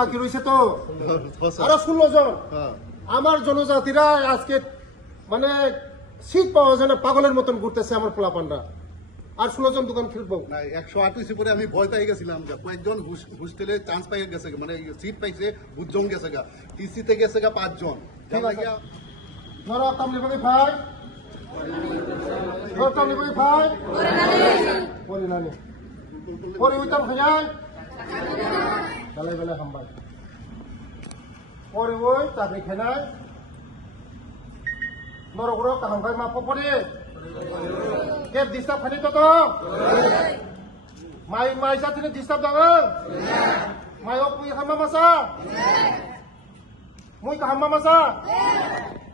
বাকি রয়েছে তো আরো 16 জন। আমার জনজাতিরা আজকে মানে সিট পাওয়া যায় না, পাগলের মতন ঘুরতেছে আমার পোলাপানরা। আর 16 জন দোকান খেলবো 138 পরে আমি ভয় পেয়ে গেছিলাম যে কয়েকজন হোস্টেলে চান্স পাই গেছে, মানে সিট পাইছে 2 জন গেছে গা, টিসিতে গেছে গা 5 জন। ধরো তামলি বাকি ভাই, ধরো তামলি বাকি ভাই পরে নানি পরে উইতাম খাই বেলায় বেলায় হামবাই পরে ওই চাকরি খেনাই নরগুলো কাহাম খাই মাপ পরে কে ডিস্টার্ব খানি তো মাই মাই সাথে ডিস্টার্ব দাঙাং মাই ওক মুই হাম্মা মাসা মুই হাম্মা মাসা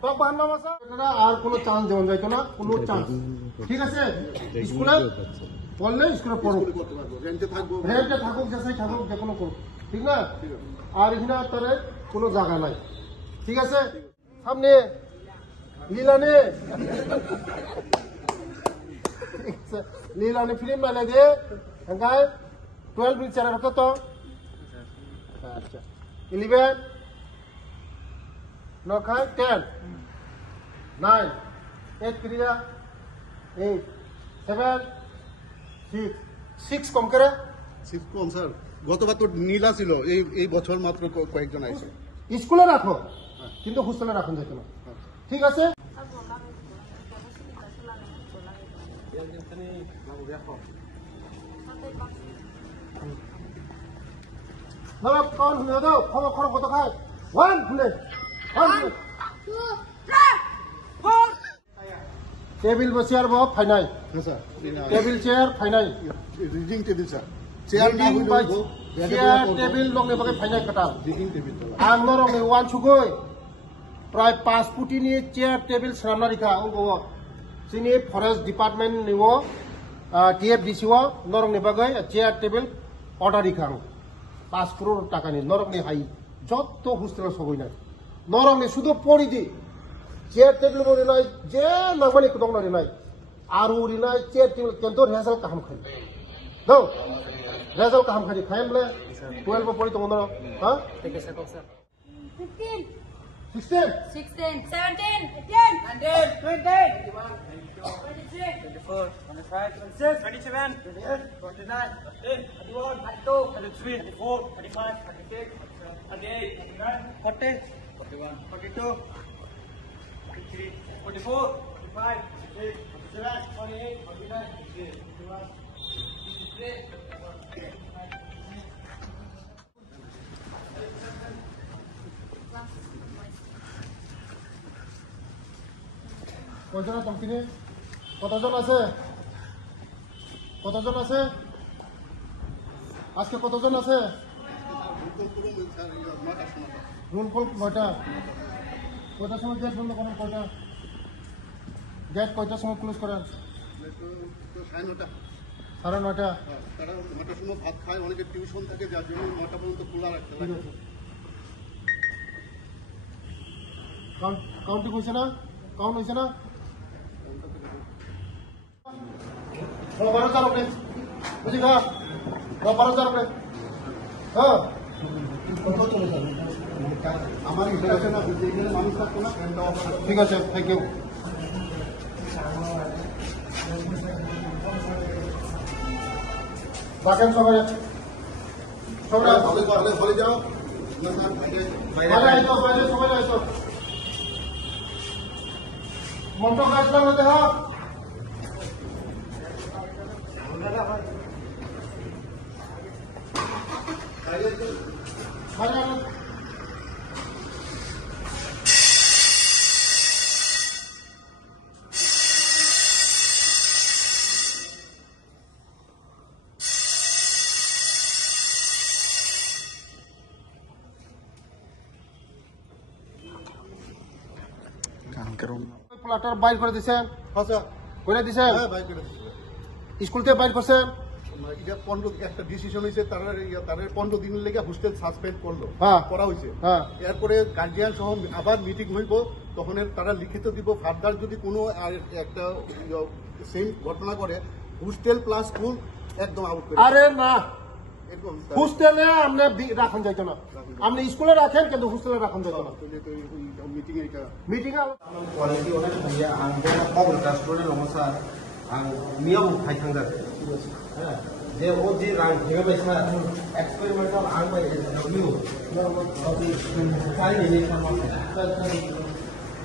তো হাম্মা মাসা এটা আর কোনো চান্স দেওয়া যাইতো না, কোনো চান্স। ঠিক আছে, স্কুলে পড়লে স্কুলে পড়ো, রেন্টে থাকুক যেসাই থাকুক যে কোনো করুক, ঠিক না? আর এখানে তার কোনো জায়গা নাই। ঠিক আছে, সামনে লীলানে লীলানে ফিল্ম বানাই দিয়ে হ্যাঁ 12 মিনিট চারা রাখো তো। আচ্ছা 11 নখাই 10 9 8 ক্রিয়া 8 7 6 কম করে 6 কম স্যার। গতবার তো নীলা ছিল, এই বছর মাত্র কয়েকজন আছে। স্কুলে রাখো কিন্তু হোস্টেলে রাখুন যেত না। ঠিক আছে, ধরো কন শুনে দাও খবর খবর কত খায় 1 খুলে 1 খুলে টেবিল বসিয়ার বহ ফাইনাই টেবিল চেয়ার ফাইনাই রিডিং টেবিল স্যার, চেয়ার না হইলো চেয়ার টেবিল লংনে বাকে ফাইনাই কাটা রিডিং টেবিল আং নরংনে ওয়ান সুগৈ প্রায় 5 ফুটিनि চেয়ার টেবিল সামনা রেখা अंगो जोंनि फरेस्ट डिपार्टमेंट निवो टीएफडीसी नरंनि बागै চেয়ার टेबिल अर्डार রেখা 5 crore টাকাनि नरंनि हाई যত হোস্টেল সবই নাই নরংনি শুধু পড়িদি চেয়ার টেবিল বলি নাই যে নামানি দং না নাই আর উরি নাই চেয়ার টেবিল কিন্তু রেজাল্ট কাহাম খাই দাও রেজাল্ট কাহাম খাই খাইমলে 12 পড়ি তো মনে হ্যাঁ ঠিক আছে স্যার 15 16 17 18 19 20 21 23 24 25 26 27 28 29 30 31 32 33 34 35 36 38 39 40 41 42 43 44 45 46 47 48 49 51 53 কয়জন তমকিনি কতজন আছে কতজন আছে আজকে কতজন আছে রুল কল কয়টা কয়টার সময় গেট বন্ধ করেন কয়টা গেট কয়টার সময় ক্লোজ করেন 9:30 সাড়ে 9টা তারা 9টার সময় ভাত খায়, অনেকে টিউশন থাকে যার জন্য 9টা পর্যন্ত খোলা রাখতে লাগে। কাউন্টিং হয়েছে না কাউন্ট হয়েছে না 12,000 रुपये বুঝি না 12,000 रुपये হ্যাঁ আমার ইন্টারেস্ট না যেখানে মানুষ থাকতো না। ঠিক আছে, থ্যাংক ইউ। বাকেন সবাই সবাই হলে যাও বাইরে আইতো বাইরে সবাই আইতো মন্ত্র কাজলাম না দেহ বাইরে প্লাটার বাইর করে দিছেন করে দিছেন স্কুল থেকে বাইর করছেন এটা 15 একটা ডিসিশন হয়েছে, তারা 15 দিনের লেগে হোস্টেল সাসপেন্ড করলো করা হয়েছে। এরপরে গার্জিয়ান সহ আবার মিটিং হইব, তখন তারা লিখিত দিব ফার্দার যদি কোনো একটা সেম ঘটনা করে হোস্টেল প্লাস স্কুল একদম আউট করে। আরে না একদম হোস্টেলে আপনি রাখুন যাইতো না, আপনি স্কুলে রাখেন কিন্তু হোস্টেলে রাখুন যাইতো না। মিটিং এটা meeting quality orang saya angga kong restoran nomor sar ang miau hai thangda de o di rang thega baisa experimental ang bai w tapi sai ni sama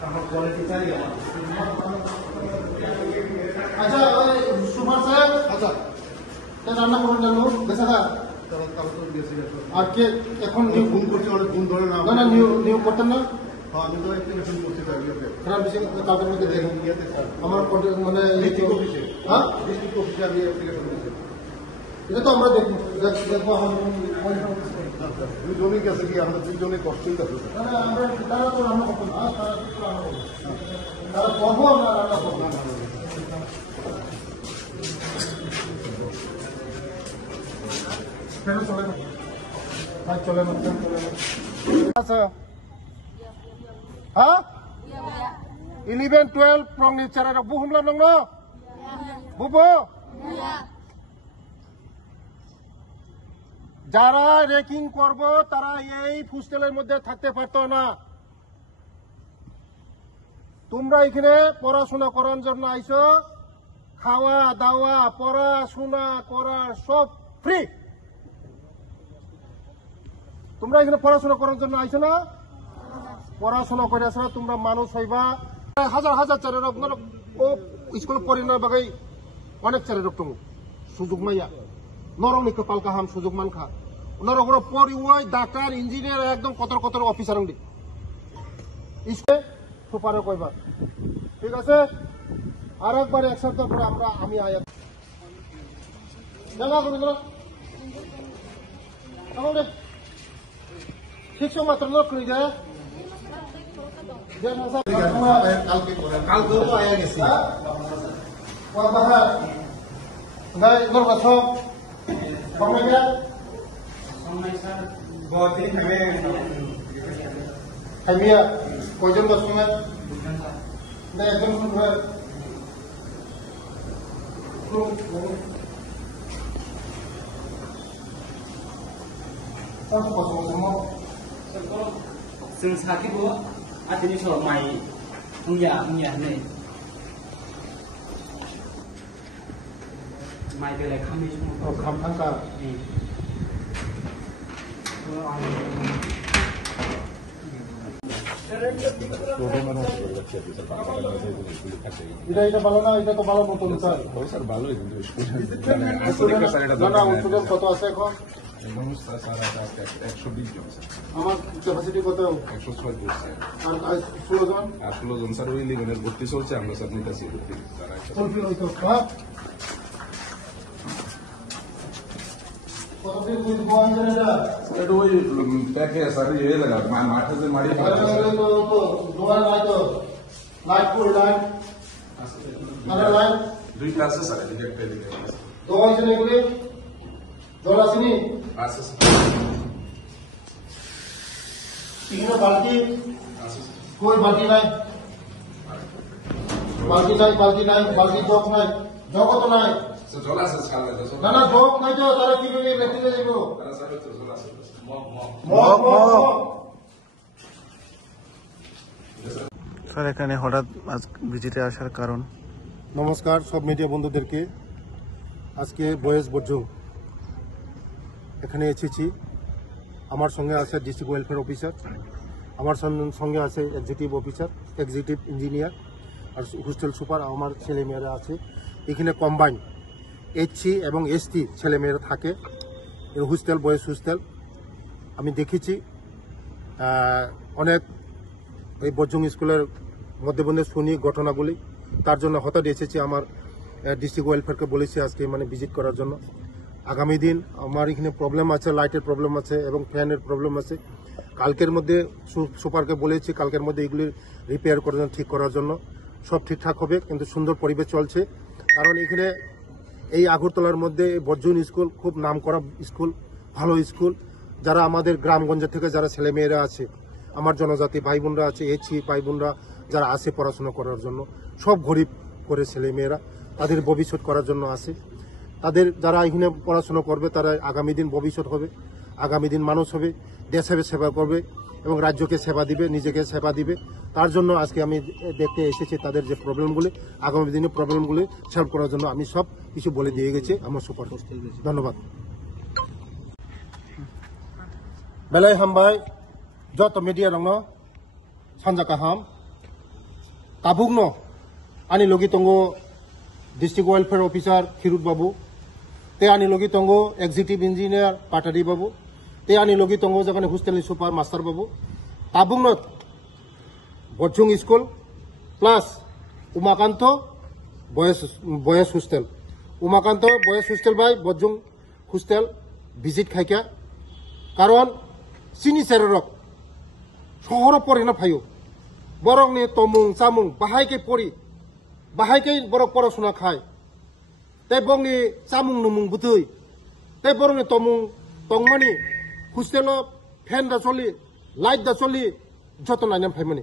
sama quality sai ya আচ্ছা super sir, আচ্ছা তা রান্না করুন জানো বেসা দা তাহলে তো গেছে আর কে এখন নিউ ফোন করছে অনেক ফোন ধরে না না নিউ নিউ করতেন না হ্যাঁ আমি তো অ্যাপ্লিকেশন করতে চাই খারাপ বিষয় কাউকে মধ্যে দেখুন ইয়াতে স্যার আমার মানে ডিস্ট্রিক্ট অফিসে হ্যাঁ ডিস্ট্রিক্ট অফিসে আমি অ্যাপ্লিকেশন করছি এটা তো আমরা দেখবো দেখবো আমার দুজনে গেছে কি আমাদের দুজনে কষ্টই আছে আমরা তারা তো রান্না করবো না, তারা তো রান্না করবো তারা করবো, আমরা রান্না করবো না। চলে না ভাই, চলে না আচ্ছা হ্যাঁ 11-12 prong ni cara rak buhum lan no bubo যারা রেকিং করব তারা এই হোস্টেলের মধ্যে থাকতে পারতো না। তোমরা এখানে পড়াশোনা করার জন্য আইছো, খাওয়া দাওয়া পড়াশোনা করা সব ফ্রি। তোমরা এখানে পড়াশোনা করার জন্য আইছো না, পড়াশোনা করে আসলে তোমরা মানুষ হইবা। হাজার হাজার চারে রোগ ও স্কুল পরিণয় বাগাই অনেক চারে রোগ টঙ্গু সুযোগ মাইয়া নরম নিকে পালকা হাম সুযোগ মানখা নরগর পরিওই ডাক্তার ইঞ্জিনিয়ার একদম কতর কতর অফিসার উন্ডি ইসে সুপারে কইবা। ঠিক আছে, আর একবার এক সপ্তাহ পরে আমি আয়া জায়গা করে দিলাম আমাদের শিক্ষক মাত্র লোক করে যায় কালকে করে kalko to aya gesi Ngay ngor ka thok bang ya bodi thame hai mia kojon da sunga na ekdom sunga Sing sakit gua, ini soal mai punya nih. Mai dari kami semua. oh kham thang ka এটা ভালো না, এটা তো ভালো মতো sir sir ভালোই কিন্তু না না স্টুডেন্ট কত আছে এখন মানুষ স্যার আছে 120 জন স্যার আমার ক্যাপাসিটি কত 106 জন স্যার আর 16 জন আর 16 জন স্যার ওই লিভেলের ভর্তি চলছে আমরা স্যার নিতেছি ভর্তি তারা ফুলফিল হইতো হ্যাঁ কতদিন বুঝ বন্ধ এটা এটা ওই প্যাকে স্যার ইয়ে লাগা মাঠে যে মারি তো দোয়া নাই তো লাইট ফুল লাইট মানে লাইট দুইটা আছে স্যার এদিকে একটা এদিকে দোয়া আছে এগুলি জল আসেনি আছে তিনটা বালতি কই বালতি নাই বালতি জগ নাই জগ তো নাই স্যার জল আছে স্যার না না জগ নাই তো তারা কিভাবে রেখে দেব তারা স্যার তো জল আছে স্যার এখানে হঠাৎ আজ ভিজিটে আসার কারণ? নমস্কার সব মিডিয়া বন্ধুদেরকে। আজকে বয়েস বর্জু এখানে এসেছি। আমার সঙ্গে আছে ডিস্ট্রিক্ট ওয়েলফেয়ার অফিসার, আমার সঙ্গে আছে এক্সিকিউটিভ অফিসার, এক্সিকিউটিভ ইঞ্জিনিয়ার আর হোস্টেল সুপার। আমার ছেলেমেয়েরা আছে এখানে কম্বাইন এইচসি এবং এসটি ছেলেমেয়েরা থাকে হোস্টেল, বয়েজ হোস্টেল। আমি দেখেছি অনেক এই বর্জুং স্কুলের মধ্যে মধ্যে শুনি ঘটনাগুলি, তার জন্য হঠাৎ এসেছি। আমার ডিস্ট্রিক্ট ওয়েলফেয়ারকে বলেছি আজকে মানে ভিজিট করার জন্য। আগামী দিন আমার এখানে প্রবলেম আছে, লাইটের প্রবলেম আছে এবং ফ্যানের প্রবলেম আছে। কালকের মধ্যে সুপারকে বলেছি কালকের মধ্যে এগুলি রিপেয়ার করার জন্য, ঠিক করার জন্য। সব ঠিকঠাক হবে, কিন্তু সুন্দর পরিবেশ চলছে। কারণ এখানে এই আগরতলার মধ্যে বর্জুন স্কুল খুব নাম করা স্কুল, ভালো স্কুল। যারা আমাদের গ্রামগঞ্জ থেকে যারা ছেলেমেয়েরা আছে, আমার জনজাতি ভাই বোনরা আছে, এইচসি ভাই বোনরা যারা আসে পড়াশোনা করার জন্য, সব গরিব করে ছেলেমেয়েরা তাদের ভবিষ্যৎ করার জন্য আসে। তাদের যারা এখানে পড়াশোনা করবে তারা আগামী দিন ভবিষ্যৎ হবে, আগামী দিন মানুষ হবে, দেশের সেবা করবে এবং রাজ্যকে সেবা দিবে, নিজেকে সেবা দিবে। তার জন্য আজকে আমি দেখতে এসেছি তাদের যে প্রবলেমগুলি, আগামী দিনে প্রবলেমগুলি সলভ করার জন্য আমি সব কিছু বলে দিয়ে গেছি আমার সুপার। ধন্যবাদ। বেলায় হামবাই যত মিডিয়া দङ सानजा गाहाम ताबुकनो आनी लगी दंगो डिस्ट्रिक्ट वेलफेयर ऑफिसर खिरुत बाबू ते आनी लगी दंगो एक्जिक्यूटिव इंजिनियर पाटारी बाबू ते आनी लगी दंगो जगह हॉस्टेल सुपार मास्टर बाबू ताबुकनो बरजुं स्कूल प्लस उमाकांत बयस हॉस्टेल उमाकांत बयस हॉस्टेल बाय बरजुं हॉस्टेल विजिट खाइका कारण सिनी सेररक शहर पढ़ना फायो बरकनि तमुं चामुं बाहायके पढ़ी बाहायके बरक पढ़ाशुना खाय ते बंगनि चामुं नुमुं बुथै ते बरकनि तमुं तंगमानि हॉस्टेलो फैन दा चलि लाइट दा चलि जतन लाइना फायमानि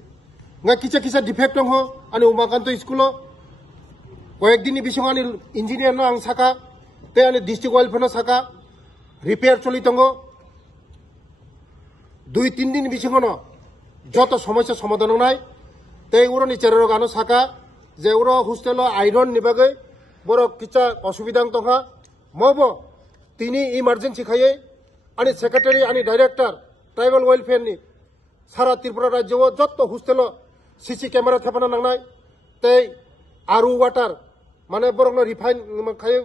nga किसा किसा डिफेक्ट दङ आनि उमाकान्त स्कुलो कयेकदिननि बिसङ आनि इन्जिनियार आं साका ते आनि डिस्ट्रिक्ट वेलफेयर साका रिपेयर चलि दङ 2-3 दिन बिसङनो যত সমস্যা সমাধান নাই তাই ওরা নিচারের গানো সাকা যে ওরা হোস্টেল আইরন নিবাগে বড় কিচা অসুবিধা দা মব তিনি ইমার্জেন্সি খাইয়ে আনি সেক্রেটারি আনি ডাইরেক্টর ট্রাইবাল ওয়েলফেয়ার নি সারা ত্রিপুরা রাজ্য যত হোস্টেল সিসি ক্যামেরা থাপানো নাংনাই তাই আরু ওয়াটার মানে বরং রিফাইন খাই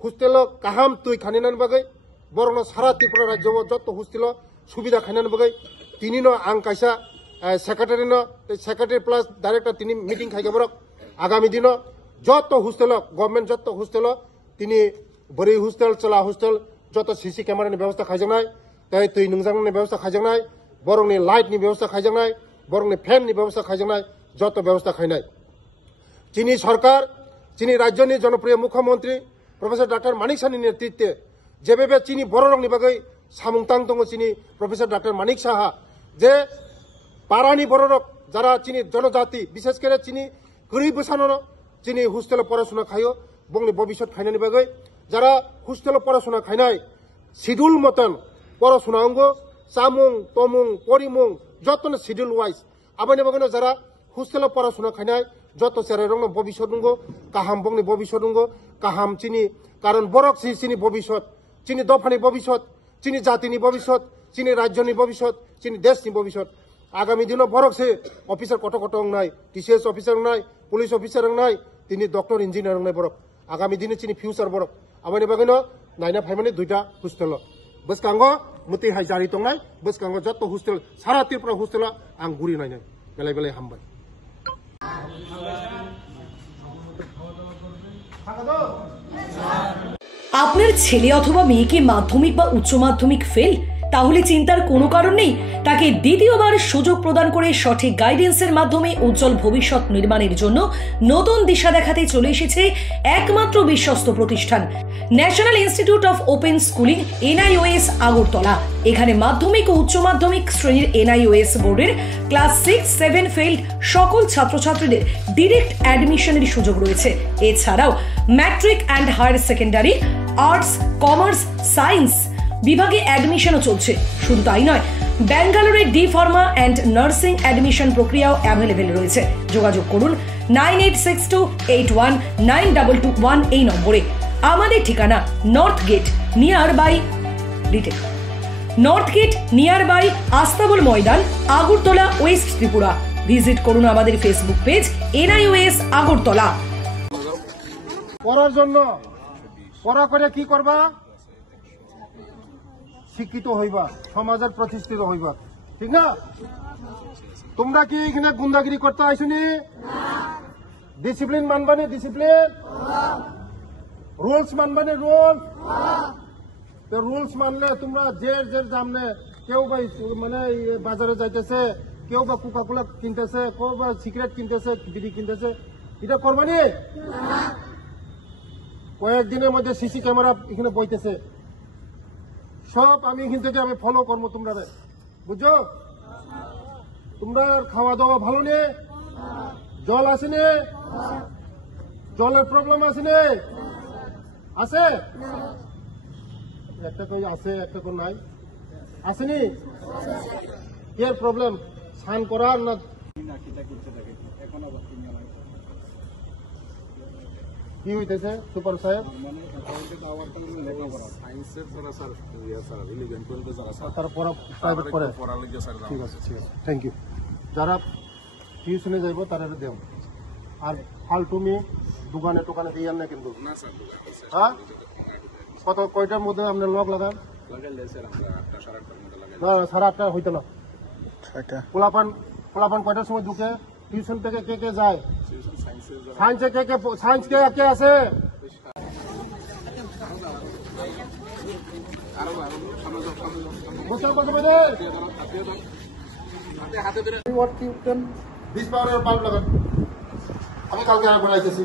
হোস্টেল কাহাম তুই খানিনান বাগে বরং সারা ত্রিপুরা রাজ্য যত হোস্টেল সুবিধা খাইনান বাগে তিনি আং কাইসা सेक्रेटारी प्लस डायरेक्टर তিনি মিটিং খাইকে বরক আগামী দিন যত হোস্টেল গভর্নমেন্ট যত হোস্টেল তিনি বরি হোস্টেল চলা হোস্টেল যত সিসি ক্যামেরানি ব্যবস্থা খাইজানাই তাই তুই নংজাংনি ব্যবস্থা খাইজানাই বরংনি লাইটনি ব্যবস্থা খাইজানাই বরংনি ফ্যাননি ব্যবস্থা খাইজানাই যত ব্যবস্থা খাইনাই চিনি সরকার চিনি রাজ্যনি জনপ্রিয় মুখ্যমন্ত্রী প্রফেসর ডক্টর মানিক সাহানি নেতৃত্বে যেভাবে চিনি বড় রংনি বাগৈ সামুংতাং দङ চিনি প্রফেসর ডক্টর মানিক সাহা যে পারানি বড়রক যারা চিনি জনজাতি বিশেষ করে চিনি গরিব বসানো চিনি হোস্টেলে পড়াশোনা খাইও বংনি ভবিষ্যৎ খাইনানি বাগৈ যারা হোস্টেলে পড়াশোনা খাইনাই শিডিউল মতন পড়াশোনা অঙ্গ চামুং তমুং পরিমুং যতন শিডিউল ওয়াইজ আবানি বাগৈ যারা হোস্টেলে পড়াশোনা খাইনাই যত সেরে রং ভবিষ্যৎ অঙ্গ কাহাম বংনি ভবিষ্যৎ অঙ্গ কাহাম চিনি কারণ বরক চিনি ভবিষ্যৎ চিনি দফানি ভবিষ্যৎ চিনি জাতিনি ভবিষ্যৎ চিনি রাজ্যনি ভবিষ্যৎ চিনি দেশনি ভবিষ্যৎ আগামী দিনও বরক সে অফিসার কত কত নাই টিসিএস অফিসার নাই পুলিশ অফিসার নাই তিনি ডক্টর ইঞ্জিনিয়ার নাই বরক আগামী দিনে চিনি ফিউচার বরক আবানি বাগৈনো নাইনা ফাইমানি দুইটা হোস্টেল বসকাঙ্গ মুতি হাই জারি দंनाय বসকাঙ্গ যত হোস্টেল সারা ত্রিপুরা হোস্টেল আং গুরি নাইনাই বেলাই বেলাই হামবাই আপনার ছেলে অথবা মেয়েকে মাধ্যমিক বা উচ্চ মাধ্যমিক ফেল তাহলে চিন্তার কোনো কারণ নেই তাকে দ্বিতীয়বার সুযোগ প্রদান করে সঠিক গাইডেন্সের মাধ্যমে উজ্জ্বল ভবিষ্যৎ নির্মাণের জন্য নতুন দিশা দেখাতে চলে এসেছে একমাত্র বিশ্বস্ত প্রতিষ্ঠান national institute of open schooling NIOS Agartala. এখানে মাধ্যমিক ও উচ্চ মাধ্যমিক শ্রেণীর NIOS বোর্ডের ক্লাস 6-7 ফেইল্ড সকল ছাত্রছাত্রীদের ডিরেক্ট অ্যাডমিশনের সুযোগ রয়েছে। এছাড়াও matric and higher secondary, arts, commerce, science বিভাগে অ্যাডমিশনও চলছে। শুধু তাই নয়, ব্যাঙ্গালোরে D pharma and nursing admission প্রক্রিয়াও অ্যাভেলেবেল রয়েছে। যোগাযোগ করুন 9862819221 এই নম্বরে। আমাদের ঠিকানা নর্থ গেট নিয়ার বাই রিটেক, নর্থ গেট নিয়ার বাই আস্তাবল ময়দান, আগরতলা, ওয়েস্ট ত্রিপুরা। ভিজিট করুন আমাদের ফেসবুক পেজ NIOS আগরতলা। পড়ার জন্য পড়া করে কি করবা? শিক্ষিত হইবা, সমাজের প্রতিষ্ঠিত হইবা, ঠিক না? তোমরা কি এখানে গুন্ডাগিরি করতে আইসনি? ডিসিপ্লিন মানবানি, ডিসিপ্লিন রুলস মানবানি, রুলস রুলস মানলে তোমরা জের জামনে কেউ বা মানে বাজারে যাইতেছে, কেউ বা কোকা-কোলা কিনতেছে, কেউ বা সিগারেট কিনতেছে, বিড়ি কিনতেছে, এটা করবানি? কয়েকদিনের মধ্যে সিসি ক্যামেরা এখানে বইতেছে, সব আমি এখান থেকে আমি ফলো করবো তোমরা, বুঝছো? তোমরা খাওয়া দাওয়া ভালো নেই, জল আসেনি, জলের প্রবলেম আসেনি, আছে একটা কই আছে একটা কই নাই আসেনি এর প্রবলেম সাইন করা না কি হইতেছে সুপার সাহেব তারা প্রাইভেট করে ঠিক আছে থ্যাংক ইউ যারা টিউশনে যাইব তারা দেও আর ফালতুমি দোকানে টোকানে দিয়ে না কিন্তু হ্যাঁ কত কয়টার মধ্যে আপনার লক লাগান না 8:30 হইতো না পোলাপান কয়টার সময় ঢুকে টিউশন থেকে কে যায় সায়েন্স কে আছে বুঝতে কত বেদে 20 পাওয়ারের বাল্ব লাগান আমি কালকে আর বানাইতেছি